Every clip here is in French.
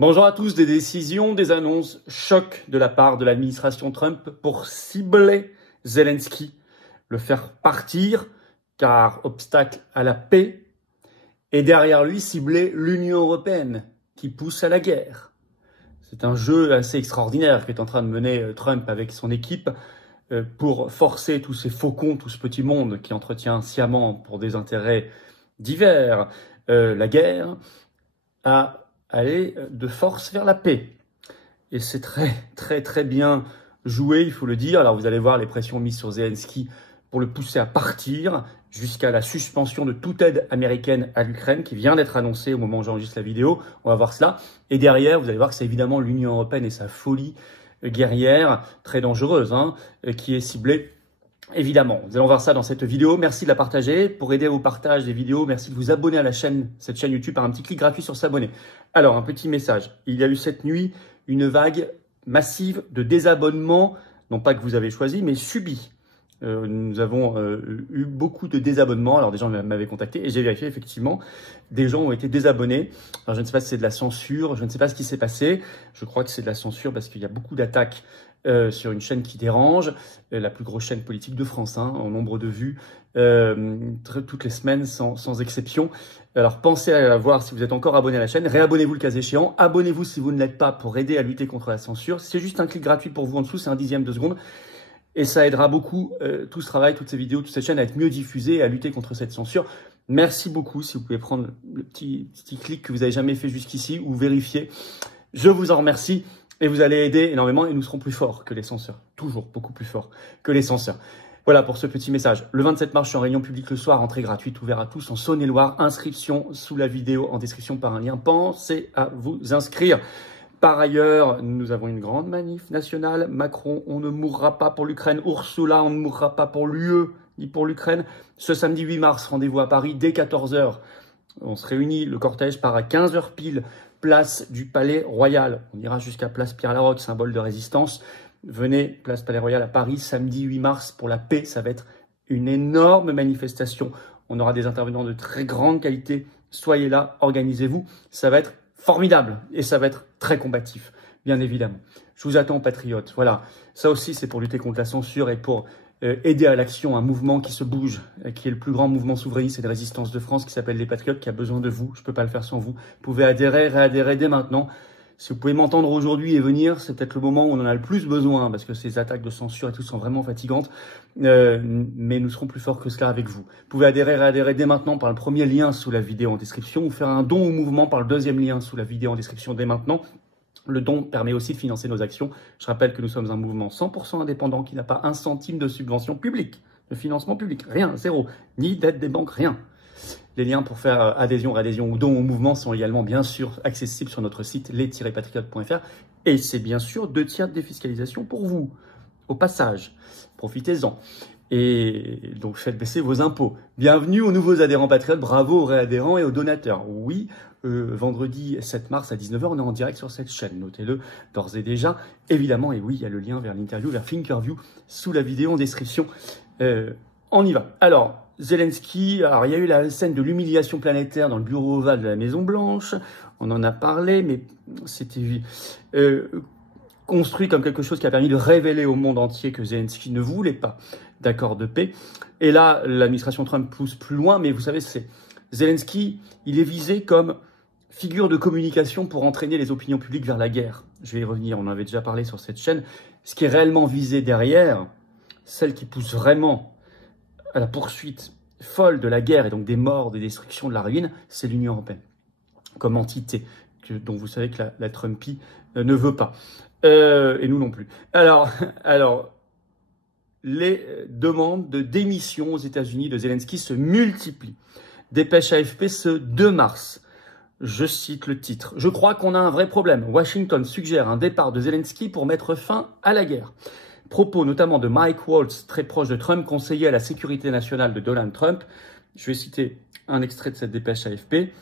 Bonjour à tous, des décisions, des annonces choc de la part de l'administration Trump pour cibler Zelensky, le faire partir car obstacle à la paix, et derrière lui cibler l'Union européenne qui pousse à la guerre. C'est un jeu assez extraordinaire qu'est en train de mener Trump avec son équipe pour forcer tous ces faucons, tout ce petit monde qui entretient sciemment pour des intérêts divers la guerre, à aller de force vers la paix. Et c'est très bien joué, il faut le dire. Alors vous allez voir les pressions mises sur Zelensky pour le pousser à partir jusqu'à la suspension de toute aide américaine à l'Ukraine qui vient d'être annoncée au moment où j'enregistre la vidéo. On va voir cela. Et derrière, vous allez voir que c'est évidemment l'Union européenne et sa folie guerrière, très dangereuse, qui est ciblée. Évidemment, nous allons voir ça dans cette vidéo. Merci de la partager. Pour aider au partage des vidéos, merci de vous abonner à la chaîne, cette chaîne YouTube, par un petit clic gratuit sur s'abonner. Alors, un petit message. Il y a eu cette nuit une vague massive de désabonnements, non pas que vous avez choisi, mais subi. Nous avons eu beaucoup de désabonnements. Alors, des gens m'avaient contacté et j'ai vérifié, effectivement, des gens ont été désabonnés. Alors, je ne sais pas si c'est de la censure, je ne sais pas ce qui s'est passé. Je crois que c'est de la censure parce qu'il y a beaucoup d'attaques sur une chaîne qui dérange, la plus grosse chaîne politique de France, en nombre de vues, toutes les semaines sans exception. Alors pensez à voir si vous êtes encore abonné à la chaîne, réabonnez-vous le cas échéant, abonnez-vous si vous ne l'êtes pas pour aider à lutter contre la censure. C'est juste un clic gratuit pour vous en dessous, c'est un dixième de seconde. Et ça aidera beaucoup tout ce travail, toutes ces vidéos, toute cette chaîne à être mieux diffusée et à lutter contre cette censure. Merci beaucoup si vous pouvez prendre le petit clic que vous n'avez jamais fait jusqu'ici ou vérifier. Je vous en remercie. Et vous allez aider énormément et nous serons plus forts que les censeurs. Toujours beaucoup plus forts que les censeurs. Voilà pour ce petit message. Le 27 mars, je suis en réunion publique le soir, entrée gratuite, ouvert à tous en Saône-et-Loire. Inscription sous la vidéo en description par un lien. Pensez à vous inscrire. Par ailleurs, nous avons une grande manif nationale. Macron, on ne mourra pas pour l'Ukraine. Ursula, on ne mourra pas pour l'UE ni pour l'Ukraine. Ce samedi 8 mars, rendez-vous à Paris dès 14 h. On se réunit, le cortège part à 15 h pile. Place du Palais Royal. On ira jusqu'à Place Pierre-Laroque, symbole de résistance. Venez, Place Palais Royal à Paris, samedi 8 mars pour la paix. Ça va être une énorme manifestation. On aura des intervenants de très grande qualité. Soyez là, organisez-vous. Ça va être formidable et ça va être très combatif, bien évidemment. Je vous attends, patriotes. Voilà, ça aussi c'est pour lutter contre la censure et pour aider à l'action, un mouvement qui se bouge, qui est le plus grand mouvement souverainiste et de résistance de France, qui s'appelle les Patriotes, qui a besoin de vous. Je ne peux pas le faire sans vous. Vous pouvez adhérer, réadhérer dès maintenant. Si vous pouvez m'entendre aujourd'hui et venir, c'est peut-être le moment où on en a le plus besoin, parce que ces attaques de censure et tout sont vraiment fatigantes. Mais nous serons plus forts que cela avec vous. Vous pouvez adhérer, réadhérer dès maintenant par le premier lien sous la vidéo en description, ou faire un don au mouvement par le deuxième lien sous la vidéo en description dès maintenant. Le don permet aussi de financer nos actions. Je rappelle que nous sommes un mouvement 100% indépendant qui n'a pas un centime de subvention publique, de financement public, rien, zéro, ni d'aide des banques, rien. Les liens pour faire adhésion, réadhésion ou don au mouvement sont également bien sûr accessibles sur notre site les-patriotes.fr et c'est bien sûr 2 tiers de défiscalisation pour vous. Au passage, profitez-en. Et donc, faites baisser vos impôts. Bienvenue aux nouveaux adhérents patriotes, bravo aux réadhérents et aux donateurs. Oui, vendredi 7 mars à 19 h, on est en direct sur cette chaîne. Notez-le d'ores et déjà, évidemment. Et oui, il y a le lien vers l'interview, vers Thinkerview, sous la vidéo en description. On y va. Alors, Zelensky, alors il y a eu la scène de l'humiliation planétaire dans le bureau ovale de la Maison-Blanche. On en a parlé, mais c'était construit comme quelque chose qui a permis de révéler au monde entier que Zelensky ne voulait pas d'accord de paix. Et là, l'administration Trump pousse plus loin, mais vous savez, Zelensky, il est visé comme figure de communication pour entraîner les opinions publiques vers la guerre. Je vais y revenir, on en avait déjà parlé sur cette chaîne. Ce qui est réellement visé derrière, celle qui pousse vraiment à la poursuite folle de la guerre et donc des morts, des destructions, de la ruine, c'est l'Union européenne comme entité dont vous savez que la Trumpie ne veut pas. Et nous non plus. Alors, les demandes de démission aux États-Unis de Zelensky se multiplient. Dépêche AFP ce 2 mars. Je cite le titre. « Je crois qu'on a un vrai problème. Washington suggère un départ de Zelensky pour mettre fin à la guerre. » Propos notamment de Mike Waltz, très proche de Trump, conseiller à la sécurité nationale de Donald Trump. Je vais citer un extrait de cette dépêche AFP.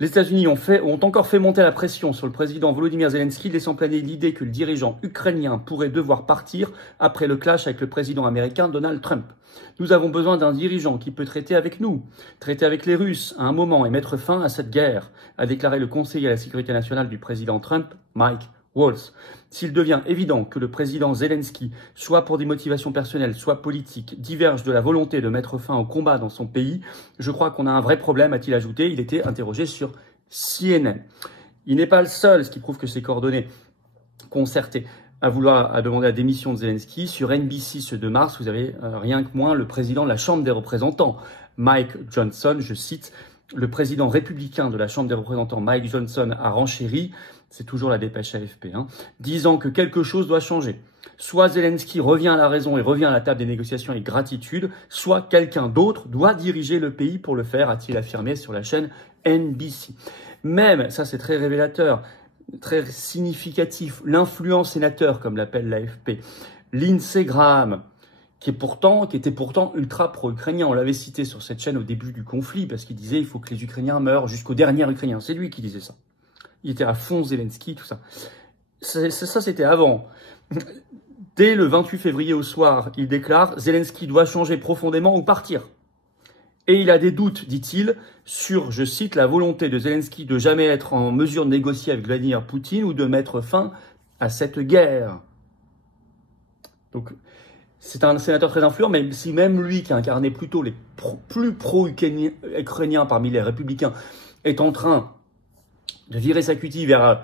Les États-Unis ont encore fait monter la pression sur le président Volodymyr Zelensky, laissant planer l'idée que le dirigeant ukrainien pourrait devoir partir après le clash avec le président américain Donald Trump. Nous avons besoin d'un dirigeant qui peut traiter avec nous, traiter avec les Russes à un moment et mettre fin à cette guerre, a déclaré le conseiller à la sécurité nationale du président Trump, Mike Waltz. S'il devient évident que le président Zelensky, soit pour des motivations personnelles, soit politiques, diverge de la volonté de mettre fin au combat dans son pays, je crois qu'on a un vrai problème, a-t-il ajouté. Il était interrogé sur CNN. Il n'est pas le seul, ce qui prouve que ses coordonnées concertées à demander la démission de Zelensky. Sur NBC ce 2 mars, vous avez rien que moins le président de la Chambre des représentants, Mike Johnson, je cite, le président républicain de la Chambre des représentants, Mike Johnson, a renchéri, c'est toujours la dépêche AFP, disant que quelque chose doit changer. Soit Zelensky revient à la raison et revient à la table des négociations avec gratitude, soit quelqu'un d'autre doit diriger le pays pour le faire, a-t-il affirmé sur la chaîne NBC. Même, ça c'est très révélateur, très significatif, l'influent sénateur, comme l'appelle l'AFP, Lindsey Graham, qui était pourtant ultra pro-ukrainien. On l'avait cité sur cette chaîne au début du conflit, parce qu'il disait il faut que les Ukrainiens meurent jusqu'au dernier Ukrainien. C'est lui qui disait ça. Il était à fond Zelensky, tout ça. Ça, c'était avant. Dès le 28 février au soir, il déclare « Zelensky doit changer profondément ou partir ». Et il a des doutes, dit-il, sur, je cite, la volonté de Zelensky de jamais être en mesure de négocier avec Vladimir Poutine ou de mettre fin à cette guerre. Donc, c'est un sénateur très influent, même si même lui, qui incarnait plutôt les plus pro-ukrainiens parmi les républicains, est en train de virer sa cutie vers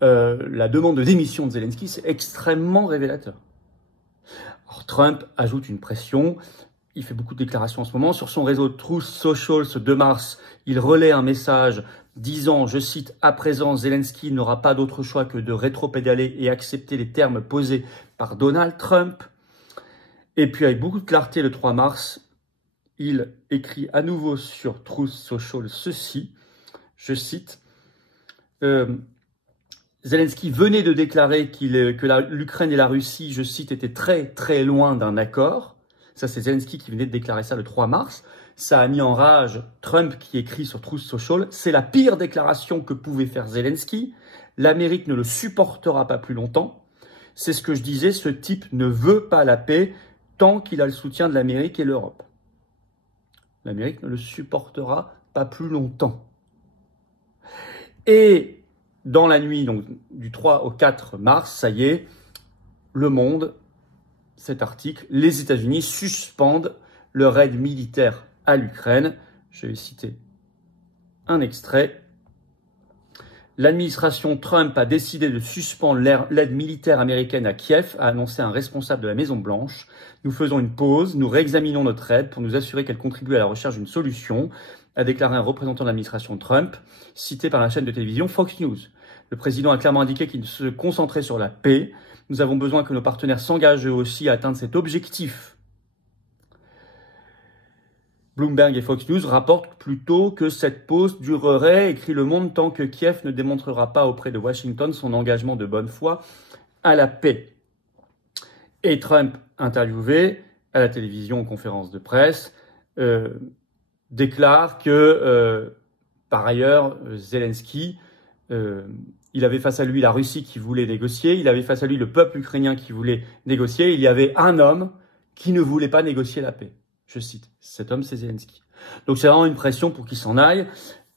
la demande de démission de Zelensky, c'est extrêmement révélateur. Alors, Trump ajoute une pression. Il fait beaucoup de déclarations en ce moment. Sur son réseau Truth Social, ce 2 mars, il relaie un message disant, je cite, « À présent, Zelensky n'aura pas d'autre choix que de rétropédaler et accepter les termes posés par Donald Trump. » Et puis, avec beaucoup de clarté, le 3 mars, il écrit à nouveau sur Truth Social ceci, je cite, Zelensky venait de déclarer que l'Ukraine et la Russie, je cite, étaient très, très loin d'un accord. Ça, c'est Zelensky qui venait de déclarer ça le 3 mars. Ça a mis en rage Trump qui écrit sur Truth Social. C'est la pire déclaration que pouvait faire Zelensky. L'Amérique ne le supportera pas plus longtemps. C'est ce que je disais, ce type ne veut pas la paix tant qu'il a le soutien de l'Amérique et l'Europe. L'Amérique ne le supportera pas plus longtemps. Et dans la nuit donc, du 3 au 4 mars, ça y est, Le Monde, cet article, les États-Unis suspendent leur aide militaire à l'Ukraine. Je vais citer un extrait. L'administration Trump a décidé de suspendre l'aide militaire américaine à Kiev, a annoncé un responsable de la Maison-Blanche. Nous faisons une pause, nous réexaminons notre aide pour nous assurer qu'elle contribue à la recherche d'une solution, a déclaré un représentant de l'administration Trump, cité par la chaîne de télévision Fox News. Le président a clairement indiqué qu'il se concentrait sur la paix. Nous avons besoin que nos partenaires s'engagent eux aussi à atteindre cet objectif. Bloomberg et Fox News rapportent plutôt que cette pause durerait, écrit Le Monde, tant que Kiev ne démontrera pas auprès de Washington son engagement de bonne foi à la paix. Et Trump, interviewé à la télévision en conférence de presse, déclare que, par ailleurs, Zelensky, il avait face à lui la Russie qui voulait négocier, il avait face à lui le peuple ukrainien qui voulait négocier, il y avait un homme qui ne voulait pas négocier la paix. Je cite, cet homme c'est Zelensky. Donc c'est vraiment une pression pour qu'il s'en aille.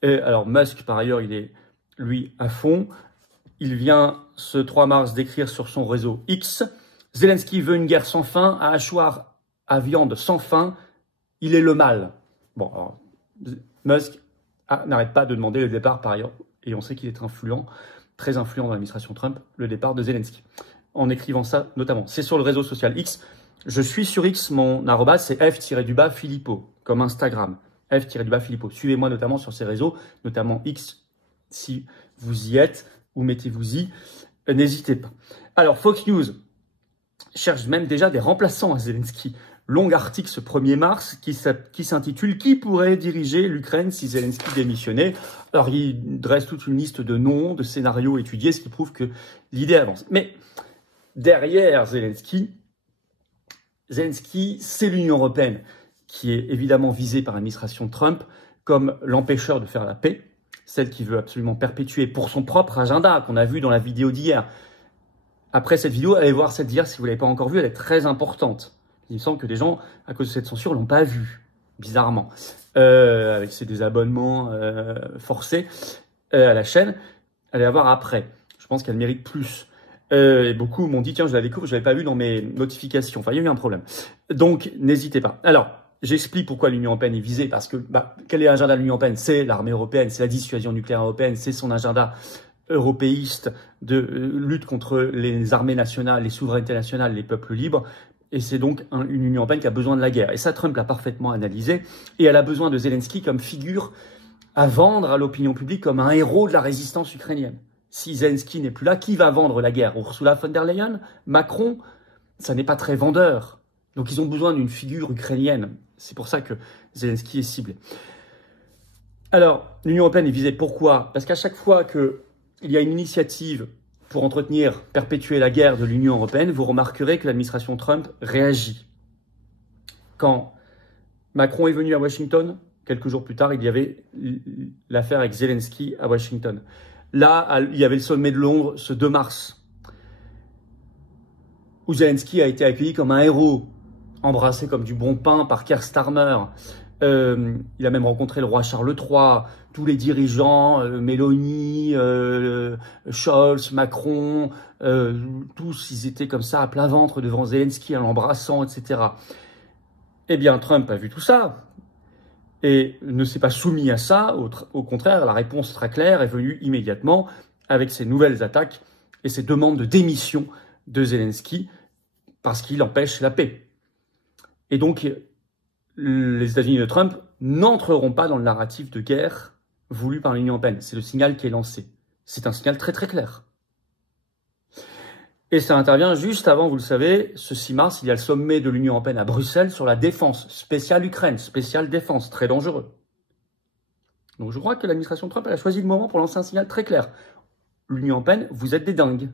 Et alors Musk, par ailleurs, il est, lui, à fond. Il vient ce 3 mars d'écrire sur son réseau X, Zelensky veut une guerre sans fin, un hachoir à viande sans fin, il est le mal. Bon, alors, Musk n'arrête pas de demander le départ, par ailleurs, et on sait qu'il est influent, très influent dans l'administration Trump, le départ de Zelensky. En écrivant ça, notamment. C'est sur le réseau social X. Je suis sur X, mon arrobase, c'est F-Philippot, comme Instagram. F-Philippot. Suivez-moi notamment sur ces réseaux, notamment X, si vous y êtes, ou mettez-vous-y, n'hésitez pas. Alors, Fox News cherche même déjà des remplaçants à Zelensky. Long article ce 1er mars qui s'intitule « Qui pourrait diriger l'Ukraine si Zelensky démissionnait ?» Alors, il dresse toute une liste de noms, de scénarios étudiés, ce qui prouve que l'idée avance. Mais derrière Zelensky, c'est l'Union européenne qui est évidemment visée par l'administration Trump comme l'empêcheur de faire la paix. celle qui veut absolument perpétuer pour son propre agenda qu'on a vu dans la vidéo d'hier. Après cette vidéo, allez voir celle d'hier si vous ne l'avez pas encore vue, elle est très importante. Il me semble que des gens, à cause de cette censure, l'ont pas vue, bizarrement, avec ces désabonnements forcés à la chaîne. Allez la voir après. Je pense qu'elle mérite plus. Et beaucoup m'ont dit, tiens, je la découvre, je l'avais pas vue dans mes notifications. Enfin, il y a eu un problème. Donc, n'hésitez pas. Alors, j'explique pourquoi l'Union européenne est visée, parce que quel est l'agenda de l'Union européenne? C'est l'armée européenne, c'est la dissuasion nucléaire européenne, c'est son agenda européiste de lutte contre les armées nationales, les souverainetés nationales, les peuples libres. Et c'est donc une Union européenne qui a besoin de la guerre. Et ça, Trump l'a parfaitement analysé. Et elle a besoin de Zelensky comme figure à vendre à l'opinion publique comme un héros de la résistance ukrainienne. Si Zelensky n'est plus là, qui va vendre la guerre? Ursula von der Leyen? Macron? Ça n'est pas très vendeur. Donc ils ont besoin d'une figure ukrainienne. C'est pour ça que Zelensky est ciblé. Alors, l'Union européenne est visée. Pourquoi? Parce qu'à chaque fois qu'il y a une initiative pour entretenir, perpétuer la guerre de l'Union européenne, vous remarquerez que l'administration Trump réagit. Quand Macron est venu à Washington, quelques jours plus tard, il y avait l'affaire avec Zelensky à Washington. Là, il y avait le sommet de Londres ce 2 mars, où Zelensky a été accueilli comme un héros, embrassé comme du bon pain par Keir Starmer. Il a même rencontré le roi Charles III, tous les dirigeants, Meloni, Scholz, Macron, tous, ils étaient comme ça à plat ventre devant Zelensky en l'embrassant, etc. Eh bien, Trump a vu tout ça et ne s'est pas soumis à ça. Au contraire, la réponse très claire est venue immédiatement avec ces nouvelles attaques et ces demandes de démission de Zelensky parce qu'il empêche la paix. Et donc, les États-Unis de Trump n'entreront pas dans le narratif de guerre voulu par l'Union européenne. C'est le signal qui est lancé. C'est un signal très très clair. Et ça intervient juste avant, vous le savez, ce 6 mars, il y a le sommet de l'Union européenne à Bruxelles sur la défense, spéciale Ukraine, spéciale défense, très dangereux. Donc je crois que l'administration Trump elle a choisi le moment pour lancer un signal très clair. L'Union européenne, vous êtes des dingues.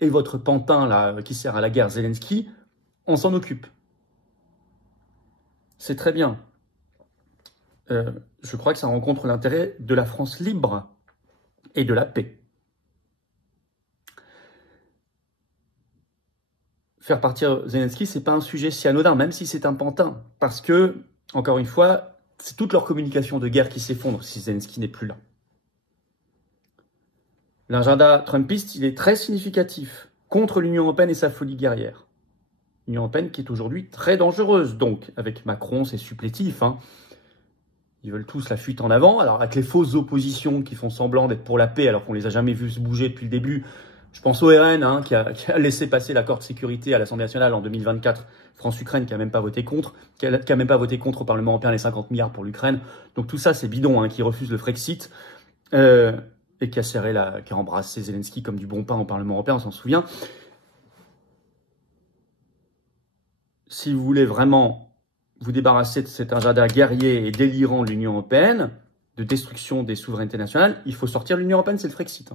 Et votre pantin là, qui sert à la guerre, Zelensky, on s'en occupe. C'est très bien. Je crois que ça rencontre l'intérêt de la France libre et de la paix. Faire partir Zelensky, c'est pas un sujet si anodin, même si c'est un pantin. Parce que, encore une fois, c'est toute leur communication de guerre qui s'effondre si Zelensky n'est plus là. L'agenda trumpiste, il est très significatif contre l'Union européenne et sa folie guerrière. L'Union européenne qui est aujourd'hui très dangereuse, donc, avec Macron, ses supplétifs, hein. Ils veulent tous la fuite en avant. Alors, avec les fausses oppositions qui font semblant d'être pour la paix alors qu'on les a jamais vus se bouger depuis le début. Je pense au RN, hein, qui a laissé passer l'accord de sécurité à l'Assemblée nationale en 2024. France-Ukraine, qui a même pas voté contre. Qui a même pas voté contre au Parlement européen les 50 milliards pour l'Ukraine. Donc tout ça, c'est bidon, hein, qui refuse le Frexit. Et qui a embrassé Zelensky comme du bon pain au Parlement européen, on s'en souvient. Si vous voulez vraiment vous débarrasser de cet agenda guerrier et délirant de l'Union européenne, de destruction des souverainetés nationales, il faut sortir de l'Union européenne, c'est le Frexit.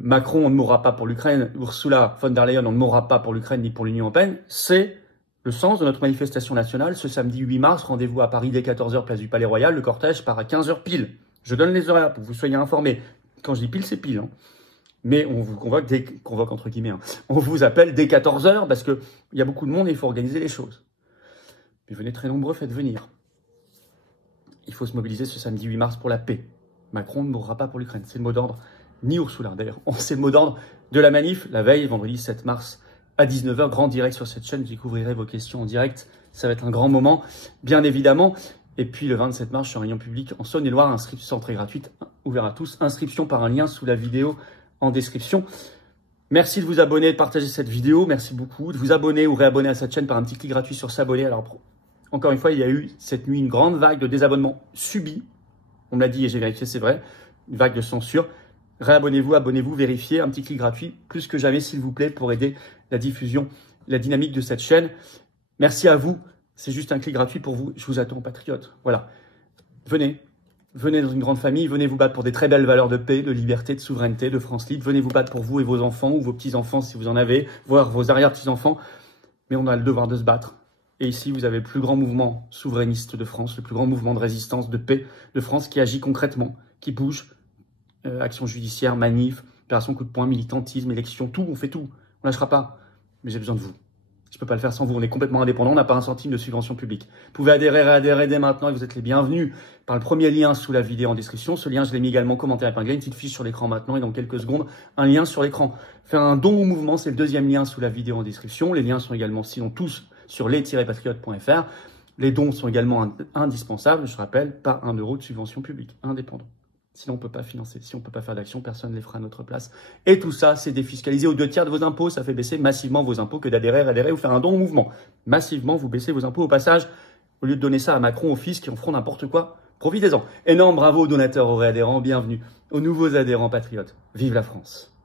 Macron, on ne mourra pas pour l'Ukraine. Ursula von der Leyen, on ne mourra pas pour l'Ukraine ni pour l'Union européenne. C'est le sens de notre manifestation nationale. Ce samedi 8 mars, rendez-vous à Paris dès 14h, place du Palais Royal. Le cortège part à 15h pile. Je donne les horaires pour que vous soyez informés. Quand je dis pile, c'est pile. Hein. Mais on vous convoque, entre guillemets, hein. On vous appelle dès 14h parce qu'il y a beaucoup de monde et il faut organiser les choses. Mais venez très nombreux, faites venir. Il faut se mobiliser ce samedi 8 mars pour la paix. Macron ne mourra pas pour l'Ukraine. C'est le mot d'ordre. Ni Ursula, d'ailleurs. C'est le mot d'ordre de la manif, la veille, vendredi 7 mars à 19h. Grand direct sur cette chaîne. Je découvrirai vos questions en direct. Ça va être un grand moment, bien évidemment. Et puis le 27 mars, je suis en réunion publique en Saône-et-Loire. Inscription très gratuite, ouvert à tous. Inscription par un lien sous la vidéo en description. Merci de vous abonner, de partager cette vidéo. Merci beaucoup. De vous abonner ou réabonner à cette chaîne par un petit clic gratuit sur s'abonner. Alors, encore une fois, il y a eu cette nuit une grande vague de désabonnements subis. On me l'a dit et j'ai vérifié, c'est vrai. Une vague de censure. Réabonnez-vous, abonnez-vous, vérifiez. Un petit clic gratuit, plus que jamais, s'il vous plaît, pour aider la diffusion, la dynamique de cette chaîne. Merci à vous. C'est juste un clic gratuit pour vous. Je vous attends, patriotes. Voilà. Venez. Venez dans une grande famille. Venez vous battre pour des très belles valeurs de paix, de liberté, de souveraineté, de France libre. Venez vous battre pour vous et vos enfants ou vos petits-enfants si vous en avez, voire vos arrière-petits-enfants. Mais on a le devoir de se battre. Et ici, vous avez le plus grand mouvement souverainiste de France, le plus grand mouvement de résistance, de paix de France qui agit concrètement, qui bouge. Action judiciaire, manif, opération coup de poing, militantisme, élection, tout, on fait tout. On lâchera pas. Mais j'ai besoin de vous. Je peux pas le faire sans vous. On est complètement indépendant. On n'a pas un centime de subvention publique. Vous pouvez adhérer dès maintenant et vous êtes les bienvenus par le premier lien sous la vidéo en description. Ce lien, je l'ai mis également commenté épinglé. Une petite fiche sur l'écran maintenant et dans quelques secondes, un lien sur l'écran. Faire un don au mouvement, c'est le deuxième lien sous la vidéo en description. Les liens sont également, sinon tous, sur les-patriotes.fr. Les dons sont également indispensables. Je rappelle, pas 1 euro de subvention publique. Indépendant. Sinon, on ne peut pas financer. Si on ne peut pas faire d'action, personne ne les fera à notre place. Et tout ça, c'est défiscalisé aux 2/3 de vos impôts. Ça fait baisser massivement vos impôts que adhérer ou faire un don au mouvement. Massivement, vous baissez vos impôts au passage. Au lieu de donner ça à Macron, au fisc, qui en feront n'importe quoi, profitez-en. Énorme bravo aux donateurs, aux réadhérents. Bienvenue aux nouveaux adhérents patriotes. Vive la France!